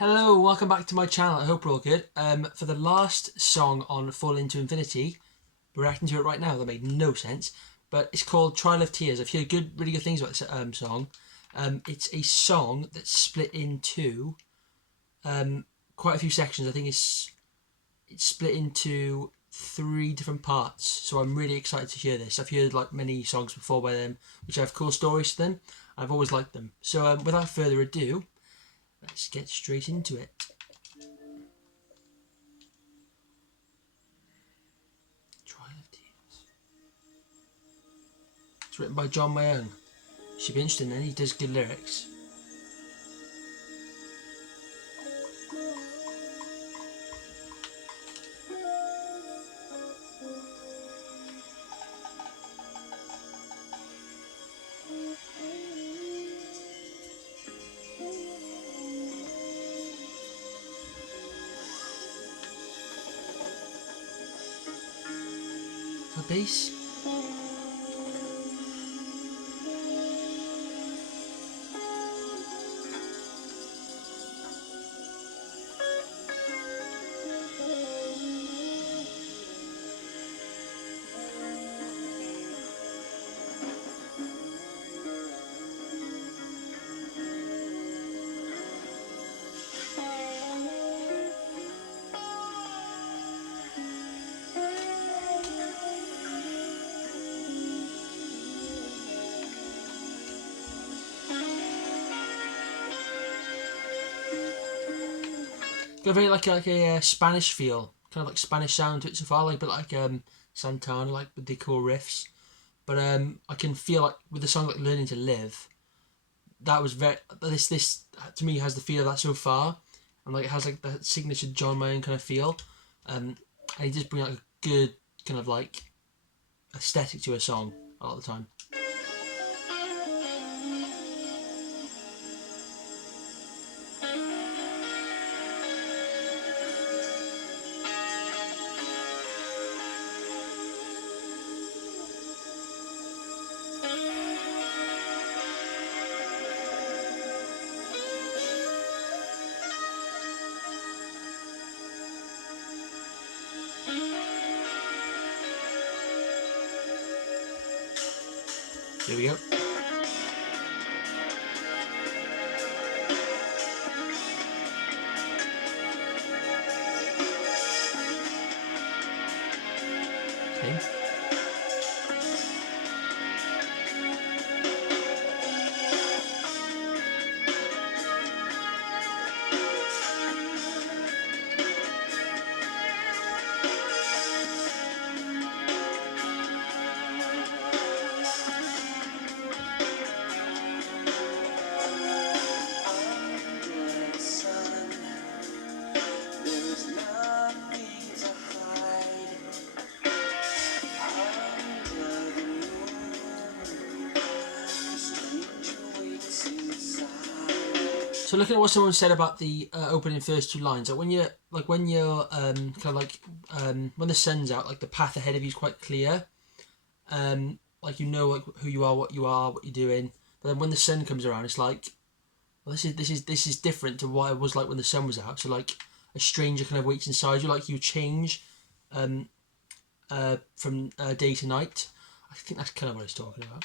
Hello, welcome back to my channel. I hope we're all good. For the last song on Fall Into Infinity, we're reacting to it right now. That made no sense, but it's called Trial of Tears. I've heard really good things about this song. It's a song that's split into quite a few sections. I think it's split into 3 different parts. So I'm really excited to hear this. I've heard like many songs before by them, which have cool stories to them. I've always liked them. So without further ado, let's get straight into it. Trial of Tears. It's written by John Mayung. Should be interesting then, he does good lyrics. For bass. Got very like a Spanish feel, kind of like Spanish sound to it so far, like a bit like Santana, like with the cool riffs. But I can feel like with the song like Learning to Live, that was very this to me has the feel of that so far, and like it has like that signature John Mayer kind of feel, and he just bring out a good kind of like aesthetic to a song a lot of the time. Here we go. Okay. So looking at what someone said about the opening first 2 lines, like when you're kind of like when the sun's out, like the path ahead of you is quite clear. Like you know like who you are, what you're doing. But then when the sun comes around, it's like, well, this is different to what it was like when the sun was out. So like a stranger kind of waits inside you, like you change from day to night. I think that's kind of what it's talking about.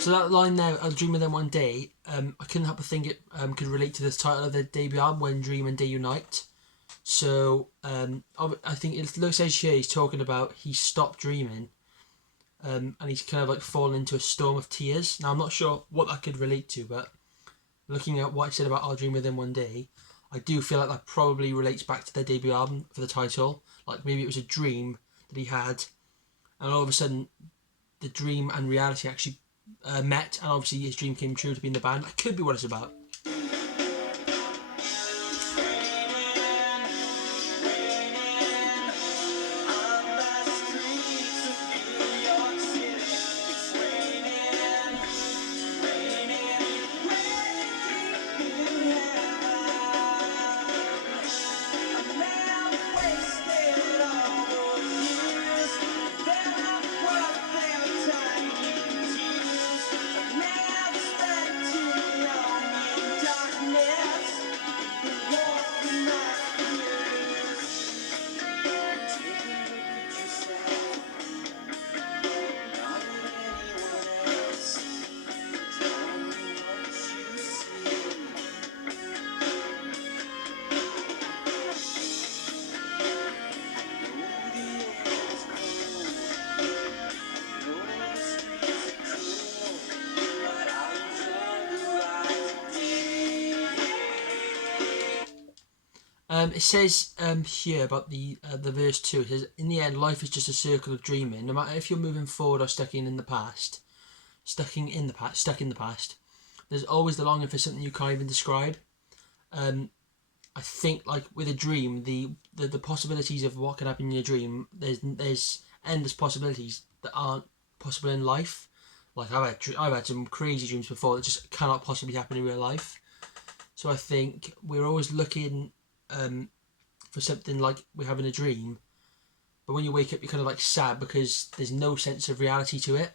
So that line there, "I'll dream of them one day," I couldn't help but think it could relate to the title of their debut album, "When Dream and Day Unite." So I think it looks as here he's talking about he stopped dreaming, and he's kind of like fallen into a storm of tears. Now I'm not sure what that could relate to, but looking at what I said about "I'll Dream of Them One Day," I do feel like that probably relates back to their debut album for the title. Like maybe it was a dream that he had, and all of a sudden the dream and reality actually met, and obviously his dream came true to be in the band. That could be what it's about. It says here about the verse 2. It says, in the end, life is just a circle of dreaming. No matter if you're moving forward or stuck in the past, there's always the longing for something you can't even describe. I think like with a dream, the possibilities of what can happen in your dream, there's endless possibilities that aren't possible in life. Like I've had some crazy dreams before that just cannot possibly happen in real life. So I think we're always looking for something like we're having a dream, but when you wake up, you're kind of like sad because there's no sense of reality to it.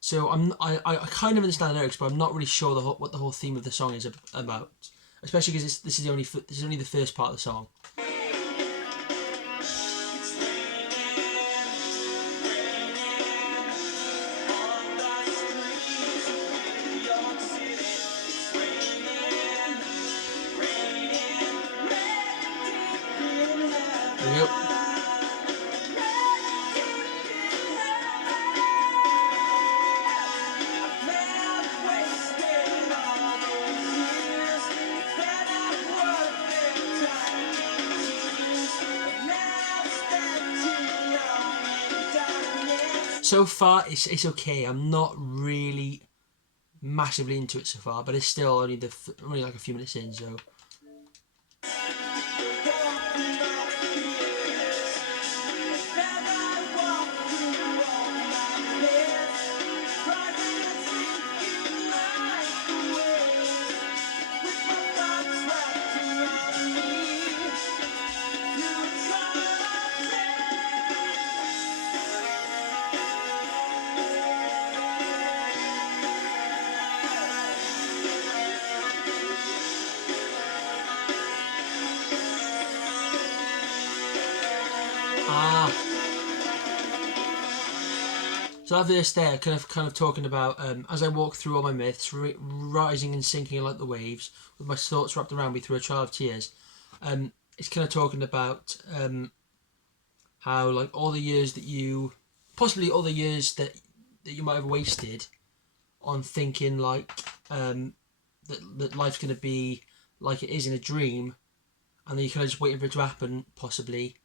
So I kind of understand the lyrics, but I'm not really sure what the whole theme of the song is about. Especially because this is only the first part of the song. There we go. So far, it's okay. I'm not really massively into it so far, but it's still only like a few minutes in, so. So that verse there, kind of talking about as I walk through all my myths, rising and sinking like the waves, with my thoughts wrapped around me through a trail of tears. It's kind of talking about how like all the years that you might have wasted on thinking like that life's going to be like it is in a dream, and then you're kind of just waiting for it to happen, possibly.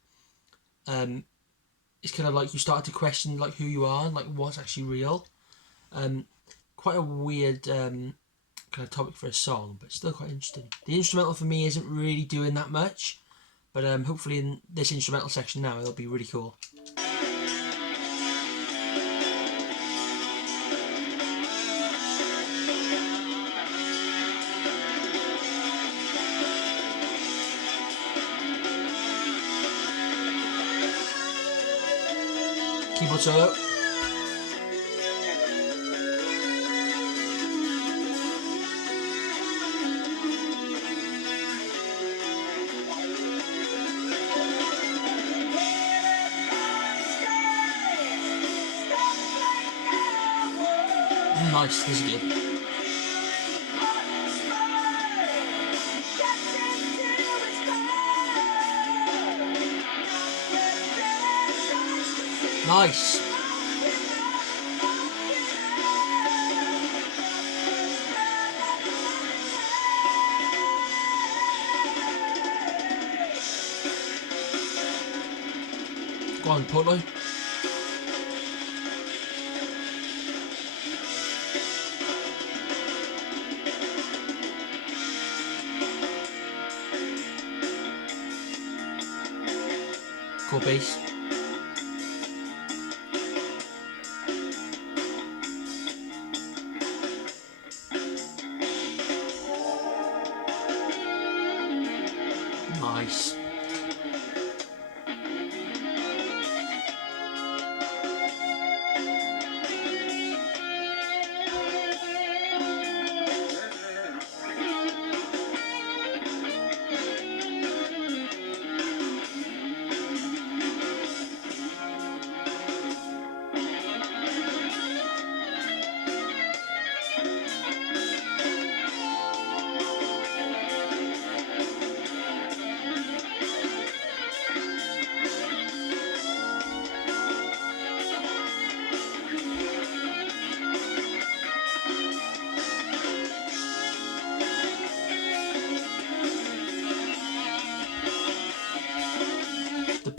It's kind of like you start to question like who you are and like what's actually real. Quite a weird kind of topic for a song, but still quite interesting. The instrumental for me isn't really doing that much, but hopefully in this instrumental section now it'll be really cool. Keyboard solo. Nice, this is good. Nice. Go on, Portnoy. Cool bass. Nice.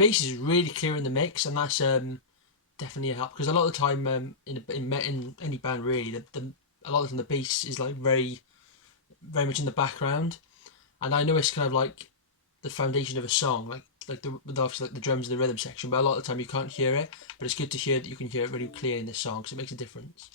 bass is really clear in the mix, and that's definitely a help, because a lot of the time in any band really, a lot of the time the bass is like very much in the background, and I know it's kind of like the foundation of a song, like obviously like the drums and the rhythm section, but a lot of the time you can't hear it, but it's good to hear that you can hear it really clear in this song, because it makes a difference.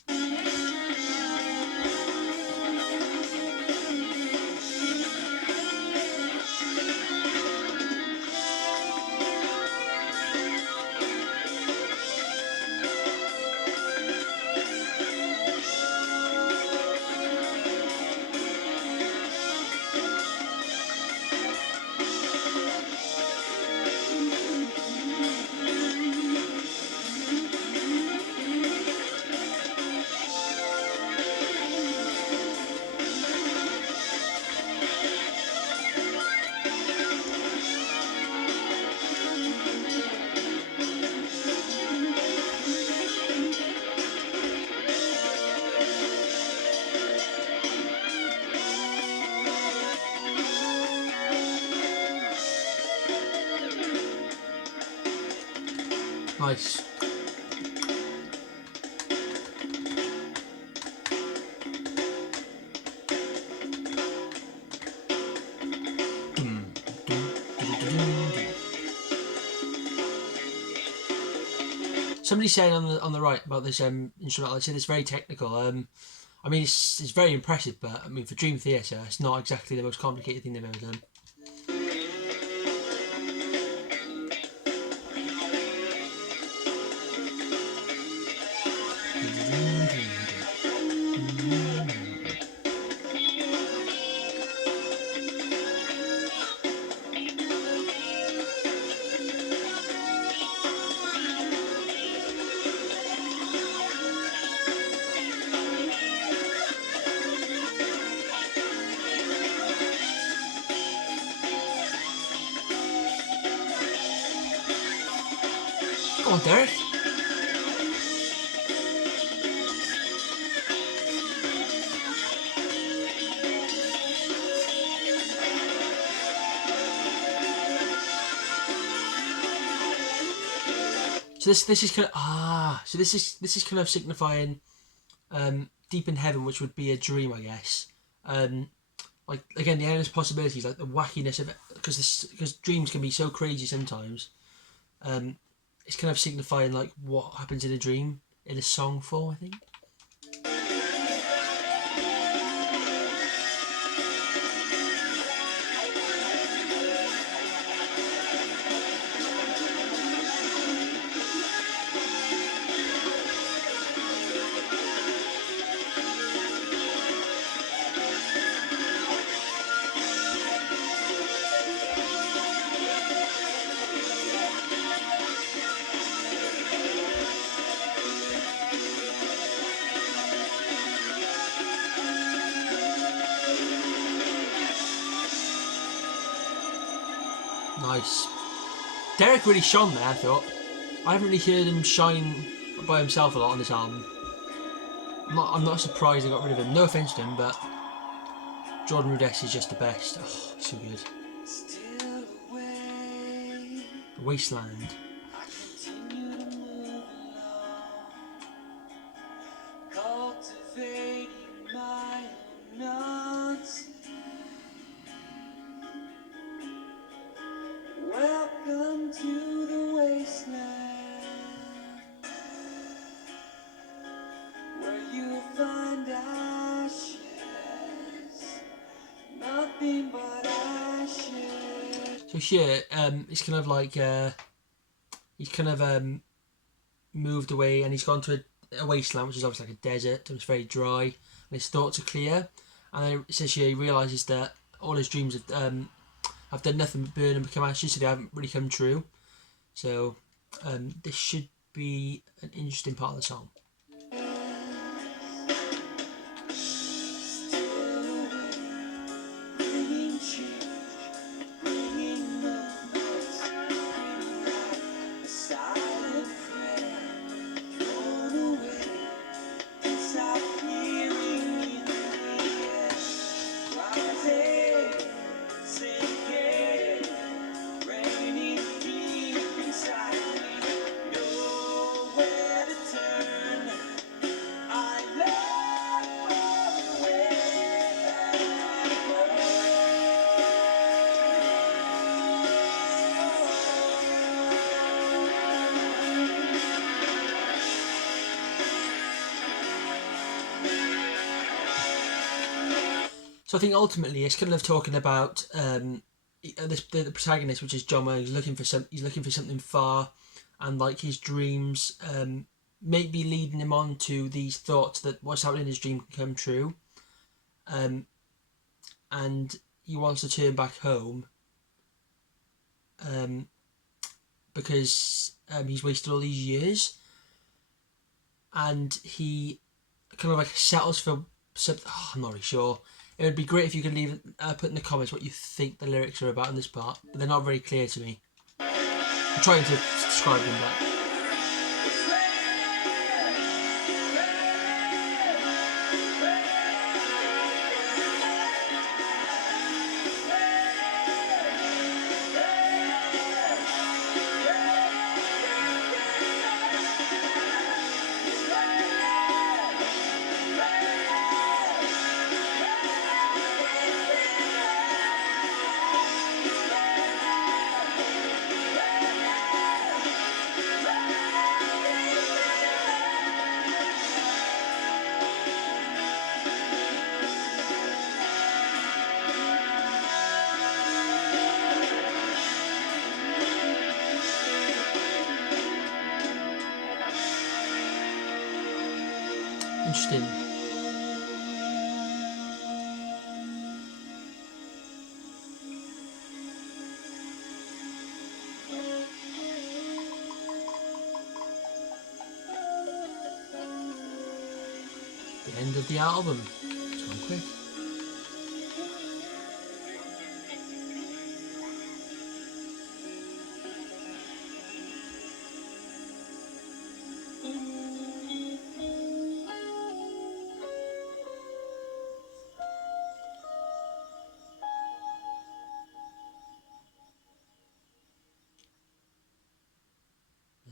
Nice. Somebody saying on the right about this instrumental, they said it's very technical. I mean, it's very impressive, but I mean, for Dream Theater, it's not exactly the most complicated thing they've ever done. Go on, Derek. So this is kind of so this is kind of signifying Deep in Heaven, which would be a dream, I guess. Like again, the endless possibilities, like the wackiness of it, because dreams can be so crazy sometimes. It's kind of signifying like what happens in a dream in a song form, I think. Nice. Derek really shone there, I thought. I haven't really heard him shine by himself a lot on this album. I'm not surprised I got rid of him. No offense to him, but Jordan Rudess is just the best. Oh, so good. Wasteland. Welcome to the wasteland, where you'll find ashes, nothing but ashes. So here, it's kind of like he's kind of moved away, and he's gone to a wasteland, which is obviously like a desert, and it's very dry, and his thoughts are clear. And then it says here he realises that all his dreams have done nothing but burn and become ashes, so they haven't really come true. So this should be an interesting part of the song. So I think ultimately it's kind of talking about the protagonist, which is John Wayne. He's looking for something far, and like his dreams may be leading him on to these thoughts that what's happening in his dream can come true. And he wants to turn back home because he's wasted all these years, and he kind of like settles for something. Oh, I'm not really sure. It would be great if you could leave put in the comments what you think the lyrics are about in this part, but they're not very clear to me. I'm trying to describe them, but interesting. The end of the album. It's gone quick.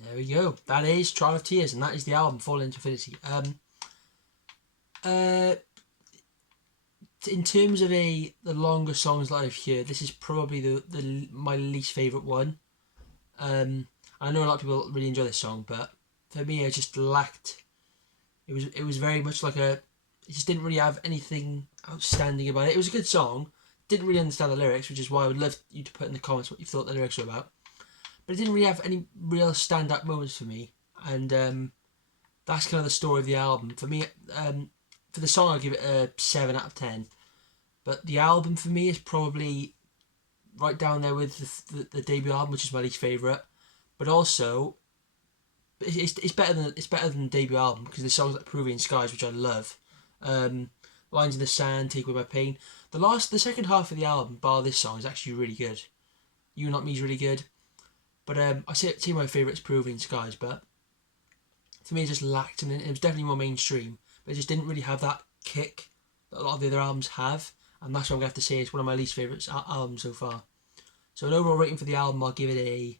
There we go. That is Trial of Tears, and that is the album Falling into Infinity. In terms of the longer songs that I've heard, this is probably the my least favourite one. I know a lot of people really enjoy this song, but for me, it just lacked. It was very much like it just didn't really have anything outstanding about it. It was a good song. Didn't really understand the lyrics, which is why I would love you to put in the comments what you thought the lyrics were about. But it didn't really have any real stand-up moments for me, and that's kind of the story of the album. For me, for the song, I'll give it a 7 out of 10. But the album for me is probably right down there with the debut album, which is my least favourite. But also, it's better than the debut album because the songs like Peruvian Skies, which I love, Lines in the Sand, Take Away My Pain. The second half of the album, bar this song, is actually really good. You Not Me is really good. But I say my favourite is Peruvian Skies, but for me it just lacked, and it was definitely more mainstream, but it just didn't really have that kick that a lot of the other albums have, and that's what I'm going to have to say it's one of my least favourite albums so far. So an overall rating for the album, I'll give it a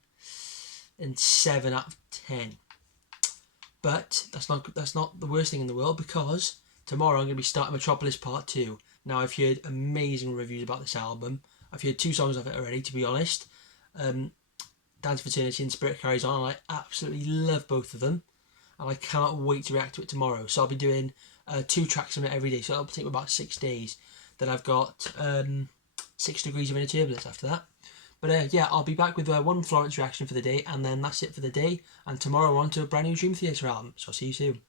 7 out of 10. But that's not the worst thing in the world, because tomorrow I'm going to be starting Metropolis Part 2. Now, I've heard amazing reviews about this album. I've heard 2 songs of it already, to be honest. Dance for Eternity and Spirit Carries On, and I absolutely love both of them, and I cannot wait to react to it tomorrow. So I'll be doing 2 tracks on it every day, so it'll take me about 6 days. Then I've got 6 Degrees of Inner Turbulence after that. But yeah, I'll be back with one Florence reaction for the day, and then that's it for the day, and tomorrow on to a brand new Dream Theater album, so I'll see you soon.